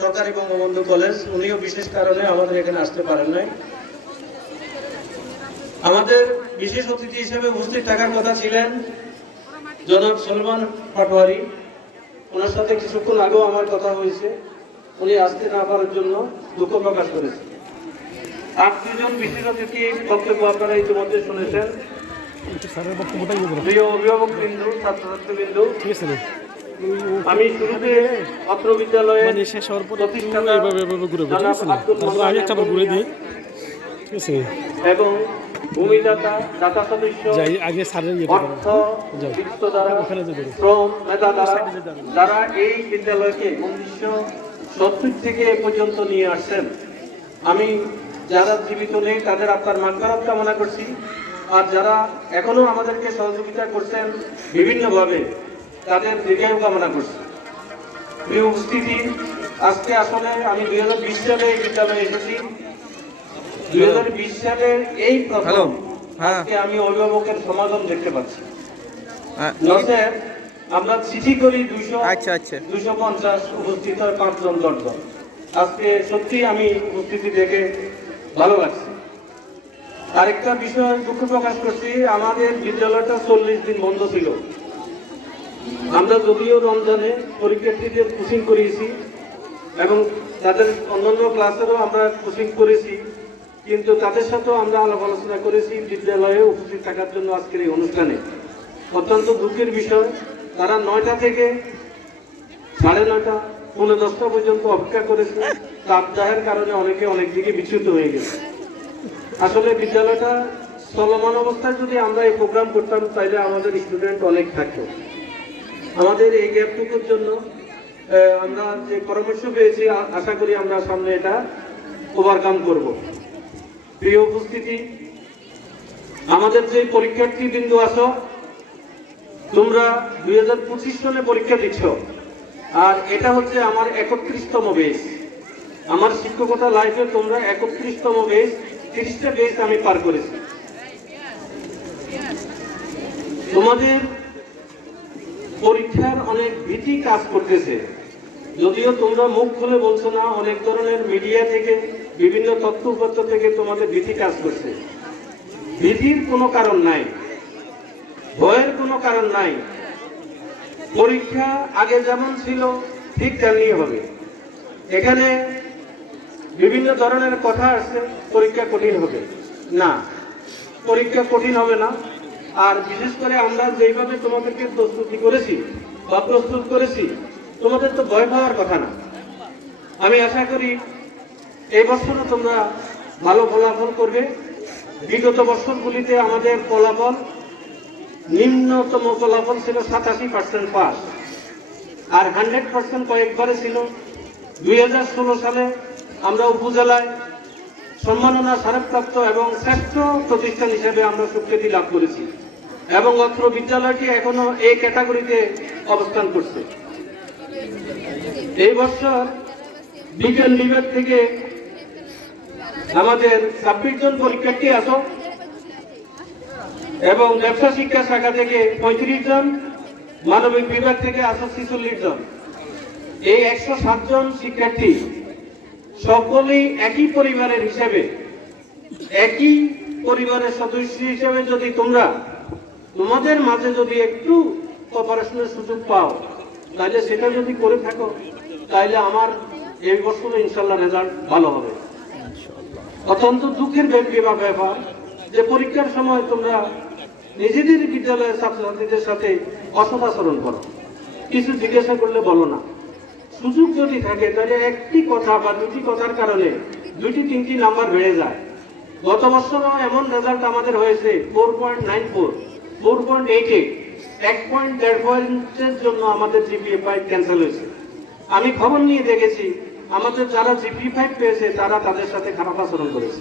সরকারি বঙ্গবন্ধু কলেজ উনিও বিশেষ কারণে আমাদের এখানে আসতে পারেন নাই। আমাদের বিশেষ অতিথি হিসেবে উপস্থিত থাকার কথা ছিলেন জনাব সলমান পাটোয়ারি। ওনার সাথে কিছুক্ষণ আগেও আমার কথা হয়েছে। উনি আসতে না পারার জন্য দুঃখ প্রকাশ করেছেন আর দুজন বিশেষ অতিথি বক্তব্য আপনারা ইতিমধ্যে শুনেছেন। প্রিয় অভিভাবক বিন্দু ছাত্রছাত্রী বিন্দু আমি শুরুতে অত্র বিদ্যালয়ে মানে শেষ হওয়ার পর এইভাবে এভাবে ঘুরে ঠিক আছে না আব্দুল তারপর আমি একটা ঘুরে দিই। ঠিক আছে? এবং ভূমিদাতা দাতা সদস্য যাই আগে স্যারের ইয়েটা অর্থ বিত্ত দ্বারা ওখানে যে করো শ্রম মেধা দ্বারা যারা এই বিদ্যালয়কে উনিশশো সত্তর থেকে এ পর্যন্ত নিয়ে আসছেন। আমি যারা জীবিত নেই তাদের আপনার মানকারাত কামনা করছি। আর যারা এখনও আমাদেরকে সহযোগিতা করছেন বিভিন্নভাবে তাদের দীর্ঘায়ু কামনা করছি। প্রিয় উপস্থিতি আজকে আসলে আমি দুই হাজার বিশ সালে এই বিদ্যালয়ে এসেছি। দুই হাজার বিশ সালের এই প্রথম হ্যাঁ। আজকে আমি অভিভাবকের সমাগম দেখতে পাচ্ছি। হ্যাঁ, আমরা চিঠি করি দুইশো আচ্ছা আচ্ছা। দুইশো পঞ্চাশ উপস্থিত হয় পাঁচজন দশজন আজকে সত্যি আমি উপস্থিতি দেখে ভালো লাগছে। আরেকটা বিষয় দুঃখ প্রকাশ করছি আমাদের বিদ্যালয়টা চল্লিশ দিন বন্ধ ছিল। আমরা যদিও রমজানে পরীক্ষার্থীদের কোচিং করিয়েছি এবং তাদের অন্যান্য ক্লাসেরও আমরা কোচিং করেছি, কিন্তু তাদের সাথেও আমরা আলাপ আলোচনা করেছি, বিদ্যালয়ে উপস্থিত থাকার জন্য আজকের এই অনুষ্ঠানে। অত্যন্ত দুঃখের বিষয়, তারা নয়টা থেকে সাড়ে নয়টা, পৌনে দশটা পর্যন্ত অপেক্ষা করেছে। তাপদাহের কারণে অনেকে অনেক দিকে বিচ্যুত হয়ে গেছে। আসলে বিদ্যালয়টা চলমান অবস্থায় যদি আমরা এই প্রোগ্রাম করতাম তাহলে আমাদের স্টুডেন্ট অনেক থাকতো। আমাদের এই গ্যাপটুকুর জন্য আমরা যে পরামর্শ পেয়েছি আশা করি আমরা সামনে এটা ওভারকাম করব। প্রিয় উপস্থিতি, আমাদের যে পরীক্ষার্থী বিন্দু আছো, তোমরা দুই সনে পরীক্ষা দিচ্ছ, আর এটা হচ্ছে আমার একত্রিশতম বেস আমার শিক্ষকতা লাইফে তোমরা একত্রিশতম বেস তিরিশটা বেস আমি পার করেছি। তোমাদের পরীক্ষার অনেক ভীতি কাজ করতেছে। যদিও তোমরা মুখ খুলে বলছো না, অনেক ধরনের মিডিয়া থেকে, বিভিন্ন তথ্যপত্র থেকে তোমাদের ভীতি কাজ করছে। ভীতির কোনো কারণ নাই। ভয়ের কোনো কারণ নাই। পরীক্ষা আগে যেমন ছিল, ঠিক তেমনি হবে। এখানে বিভিন্ন ধরনের কথা আছে পরীক্ষা কঠিন হবে। না, পরীক্ষা কঠিন হবে না। আর বিশেষ করে আমরা যেইভাবে তোমাদেরকে প্রস্তুতি করেছি বা প্রস্তুত করেছি, তোমাদের তো ভয় পাওয়ার কথা না। আমি আশা করি এই বছরও তোমরা ভালো ফলাফল করবে। বিগত বছরগুলিতে আমাদের ফলাফল নিম্নতম ফলাফল ছিল সাতাশি পার্সেন্ট পাস। আর হান্ড্রেড পার্সেন্ট কয়েকবারে ছিল দুই হাজার ষোলো সালে। আমরা উপজেলায় সম্মাননা স্মারকপ্রাপ্ত এবং শ্রেষ্ঠ প্রতিষ্ঠান হিসেবে আমরা স্বীকৃতি লাভ করেছি। এবং অত্র বিদ্যালয়টি এখনও এই ক্যাটাগরিতে অবস্থান করছে। এই বছর বিজ্ঞান বিভাগ থেকে আমাদের ছাব্বিশ জন পরীক্ষার্থী আসো এবং ব্যবসা শিক্ষা শাখা থেকে পঁয়ত্রিশ জন, মানবিক বিভাগ থেকে আসো ছিচল্লিশ জন। এই একশো জন শিক্ষার্থী সকলেই একই পরিবারের হিসেবে, একই পরিবারের সদস্য হিসেবে যদি তোমরা তোমাদের মাঝে যদি একটু অপারেশনের সুযোগ পাও তাহলে সেটা যদি করে থাকো তাহলে আমার এই বছর ইনশাল্লাহ রেজাল্ট ভালো হবে। অত্যন্ত দুঃখের ব্যাপার ব্যাপার যে পরীক্ষার সময় তোমরা নিজেদের বিদ্যালয়ের ছাত্রছাত্রীদের সাথে অসৎ আচরণ করো। কিছু জিজ্ঞাসা করলে বলো না। সুযোগ যদি থাকে তাহলে একটি কথা বা দুটি কথার কারণে দুটি তিনটি নাম্বার বেড়ে যায়। গত বছরও এমন রেজাল্ট আমাদের হয়েছে four point nine four four point eight eight এক পয়েন্ট দেড় পয়েন্টের জন্য আমাদের জিপিএ ফাইভ ক্যান্সেল হয়েছে। আমি খবর নিয়ে দেখেছি, আমাদের যারা জিপি ফাইভ পেয়েছে, তারা তাদের সাথে খারাপ আচরণ করেছে।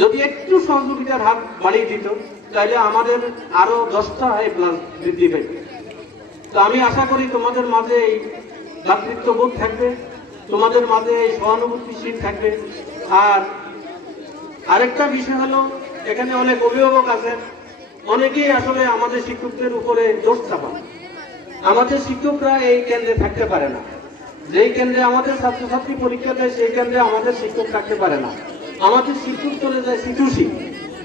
যদি একটু সহযোগিতার হাত বাড়িয়ে দিত, তাহলে আমাদের আরও দশটা এ প্লাস বৃদ্ধি পেত তো আমি আশা করি তোমাদের মাঝে এই ভ্রাতৃত্ববোধ থাকবে, তোমাদের মাঝে এই সহানুভূতিশীল থাকবে। আর আরেকটা বিষয় হলো, এখানে অনেক অভিভাবক আছেন অনেকেই আসলে আমাদের শিক্ষকদের উপরে দোষ চাপান। আমাদের শিক্ষকরা এই কেন্দ্রে থাকতে পারে না। যেই কেন্দ্রে আমাদের ছাত্রছাত্রী পরীক্ষা দেয়, সেই কেন্দ্রে আমাদের শিক্ষক থাকতে পারে না। আমাদের শিক্ষক চলে যায় সিটুসি।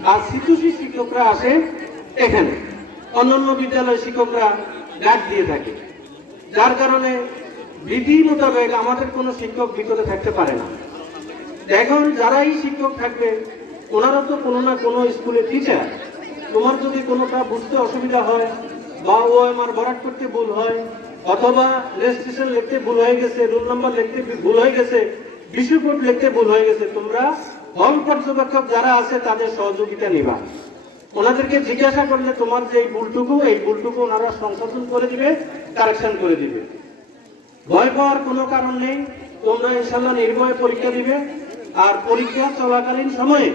আর সিটুসি শিক্ষকরা আসে এখানে। অন্যান্য বিদ্যালয়ের শিক্ষকরা ডাক দিয়ে থাকে। যার কারণে বিধি মোতাবেক আমাদের কোনো শিক্ষক ভিতরে থাকতে পারে না। এখন যারাই শিক্ষক থাকবে, ওনারা তো কোনো না কোনো স্কুলের টিচার তোমার যদি কোনোটা বুঝতে অসুবিধা হয় বা ও আমার বরাট করতে ভুল হয়, অথবা রেজিস্ট্রেশন লিখতে ভুল হয়ে গেছে রোল নাম্বার লিখতে ভুল হয়ে গেছে বিষয় কোড লিখতে ভুল হয়ে গেছে, তোমরা হল পর্যবেক্ষক যারা আছে তাদের সহযোগিতা নিবা। ওনাদেরকে জিজ্ঞাসা করলে তোমার যে এই ভুলটুকু এই ভুলটুকু ওনারা সংশোধন করে দিবে কারেকশন করে দিবে। ভয় পাওয়ার কোনো কারণ নেই, তোমরা ইনশাল্লাহ নির্ভয়ে পরীক্ষা দিবে, আর পরীক্ষা চলাকালীন সময়ে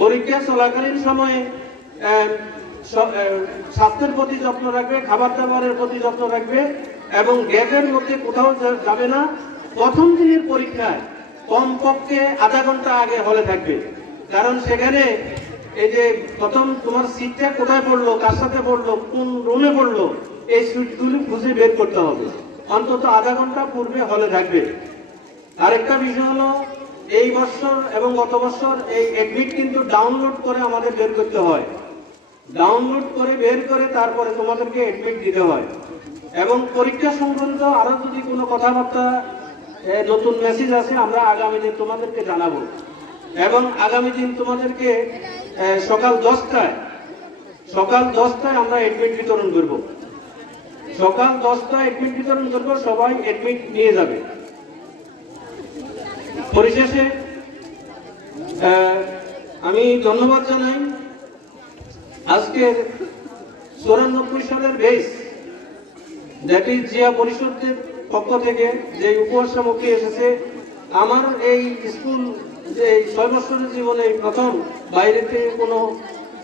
পরীক্ষা চলাকালীন সময়ে স্বাস্থ্যের প্রতি যত্ন রাখবে, খাবার দাবারের প্রতি যত্ন রাখবে এবং গ্যাপের মধ্যে কোথাও যাবে না। প্রথম দিনের পরীক্ষায় কমপক্ষে আধা ঘণ্টা আগে হলে থাকবে। কারণ সেখানে এই যে প্রথম তোমার সিটটা কোথায় পড়ল, কার সাথে পড়ল, কোন রুমে পড়ল, এই সিটগুলি খুঁজে বের করতে হবে। অন্তত আধা ঘণ্টা পূর্বে হলে থাকবে। আরেকটা বিষয় হলো এই বছর এবং গত বছর এই এডমিট কিন্তু ডাউনলোড করে আমাদের বের করতে হয়। ডাউনলোড করে বের করে তারপরে তোমাদেরকে এডমিট দিতে হয়। এবং পরীক্ষা সংক্রান্ত আরও যদি কোনো কথাবার্তা নতুন মেসেজ আছে আমরা আগামী দিন তোমাদেরকে জানাব। এবং আগামী দিন তোমাদেরকে সকাল দশটায় সকাল দশটায় আমরা এডমিট বিতরণ করব। সকাল দশটায় এডমিট বিতরণ করব, সবাই এডমিট নিয়ে যাবে। পরিশেষে আমি ধন্যবাদ জানাই আজকের চৌরানব্বই সালের বেশ দ্যাট ইজ জিয়া পরিষদের পক্ষ থেকে যে উপহার এসেছে, আমার এই স্কুল যে ছয় বছরের জীবনে প্রথম, বাইরে থেকে কোনো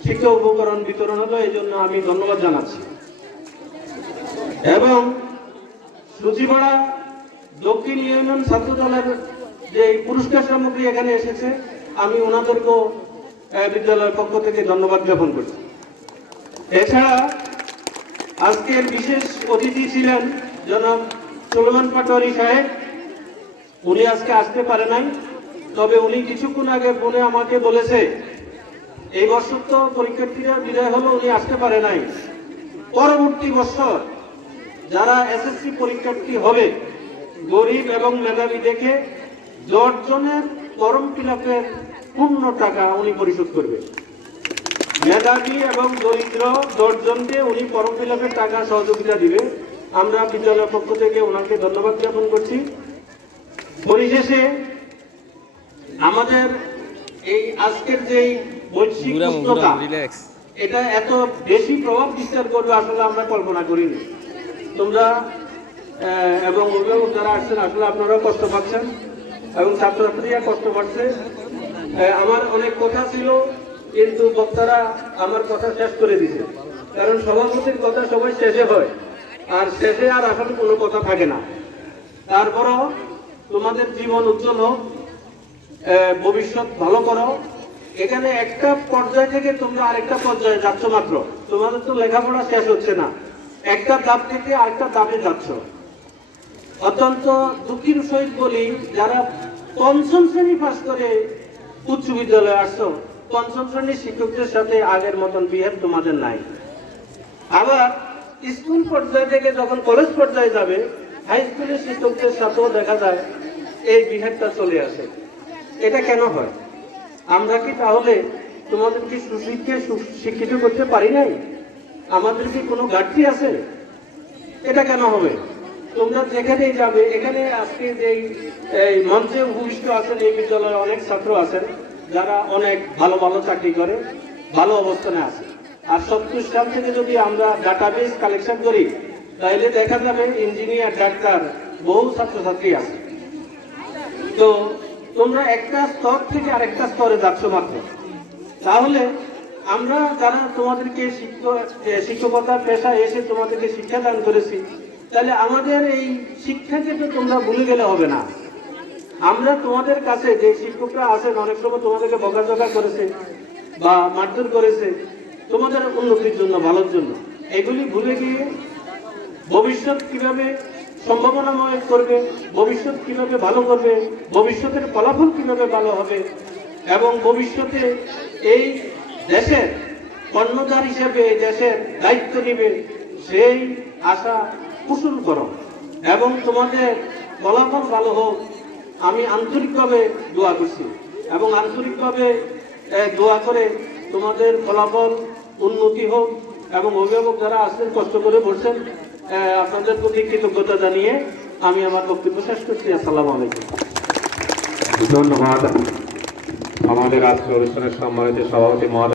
শিক্ষা উপকরণ বিতরণ হলো, এই জন্য আমি ধন্যবাদ জানাচ্ছি। এবং সুচিপাড়া দক্ষিণ ইউনিয়ন ছাত্র দলের যে এই পুরস্কার সামগ্রী এখানে এসেছে, আমি ওনাদেরকেও বিদ্যালয়ের পক্ষ থেকে ধন্যবাদ জ্ঞাপন করছি। এছাড়া, আজকের বিশেষ অতিথি ছিলেন জনাব সুলেমান পাটোয়ারি সাহেব। উনি আজকে আসতে পারে নাই, তবে উনি কিছুক্ষণ আগে ফোনে আমাকে বলেছে, এই বছর তো পরীক্ষার্থীরা বিদায় হলো, উনি আসতে পারে নাই। পরবর্তী বছর যারা এসএসসি পরীক্ষার্থী হবে, গরিব এবং মেধাবী দেখে দশজনের ফর্ম ফিল পূর্ণ টাকা উনি পরিশোধ করবে মেধাবী এবং দরিদ্র দশজনকে উনি ফর্ম ফিল টাকা সহযোগিতা দিবে। আমরা বিদ্যালয়ের পক্ষ থেকে ওনাকে ধন্যবাদ জ্ঞাপন করছি। পরিশেষে আমাদের এই আজকের যে বৈশ্বিক উষ্ণতা এটা এত বেশি প্রভাব বিস্তার করবে আসলে আমরা কল্পনা করিনি। তোমরা এবং অভিভাবক যারা আসছেন আসলে আপনারাও কষ্ট পাচ্ছেন। এবং ছাত্রছাত্রীরা কষ্ট পাচ্ছে আমার অনেক কথা ছিল, কিন্তু বক্তারা আমার কথা শেষ করে দিছে। কারণ সভাপতির কথা সবাই শেষে হয়, আর শেষে আর আসলে কোনো কথা থাকে না। তারপরও তোমাদের জীবন উজ্জ্বল হোক ভবিষ্যৎ ভালো করো। এখানে একটা পর্যায় থেকে তোমরা আরেকটা পর্যায়ে যাচ্ছ মাত্র। তোমাদের তো লেখাপড়া শেষ হচ্ছে না। একটা ধাপ থেকে আরেকটা ধাপে যাচ্ছ। অত্যন্ত দুঃখের সহিত বলি, যারা পঞ্চম শ্রেণি পাশ করে উচ্চ বিদ্যালয়ে আসছো, পঞ্চম শ্রেণির শিক্ষকদের সাথে আগের মতন বিহেভ তোমাদের নাই। আবার স্কুল পর্যায় থেকে যখন কলেজ পর্যায়ে যাবে হাই স্কুলের শিক্ষকদের সাথেও দেখা যায়, এই বিহেভটা চলে আসে। এটা কেন হয়? আমরা কি তাহলে তোমাদেরকে সুশিক্ষায় সু- শিক্ষিত করতে পারি নাই? আমাদের কি কোনো ঘাটতি আছে? এটা কেন হবে? তোমরা যেখানেই যাবে। এখানে আজকে যে এই মঞ্চে উপবিষ্ট আছেন এই বিদ্যালয়ে অনেক ছাত্র আছেন, যারা অনেক ভালো ভালো চাকরি করে, ভালো অবস্থানে আছে। আর সত্তর থেকে যদি আমরা ডাটাবেস কালেকশন করি, তাহলে দেখা যাবে ইঞ্জিনিয়ার ডাক্তার বহু ছাত্রছাত্রী আছে। তো তোমরা একটা স্তর থেকে আরেকটা স্তরে যাচ্ছ মাত্র। তাহলে আমরা যারা তোমাদেরকে শিক্ষক শিক্ষকতার পেশায় এসে তোমাদেরকে শিক্ষা দান করেছি তাহলে আমাদের এই শিক্ষাকে তো তোমরা ভুলে গেলে হবে না। আমরা তোমাদের কাছে যে শিক্ষকরা আছেন, অনেক সময় তোমাদেরকে বকাঝকা করেছে বা মারধর করেছে, তোমাদের উন্নতির জন্য, ভালোর জন্য। এগুলি ভুলে গিয়ে ভবিষ্যৎ কীভাবে সম্ভাবনাময় করবে, ভবিষ্যৎ কীভাবে ভালো করবে, ভবিষ্যতের ফলাফল কীভাবে ভালো হবে, এবং ভবিষ্যতে এই দেশের কর্ণধার হিসেবে দেশের দায়িত্ব নেবে, সেই আশা পোষণ করো। এবং তোমাদের ফলাফল ভালো হোক, আমি আন্তরিকভাবে দোয়া করছি। এবং আন্তরিকভাবে দোয়া করে তোমাদের ফলাফল উন্নতি হোক এবং অভিভাবক যারা আসছেন কষ্ট করে বলছেন আপনাদের প্রতি কৃতজ্ঞতা জানিয়ে আমি আমার বক্তব্য শেষ করছি। আসসালাম আলাইকুম। ধন্যবাদ। আমাদের আজকে অনুষ্ঠানের সম্মানিত সভাপতি মহোদয়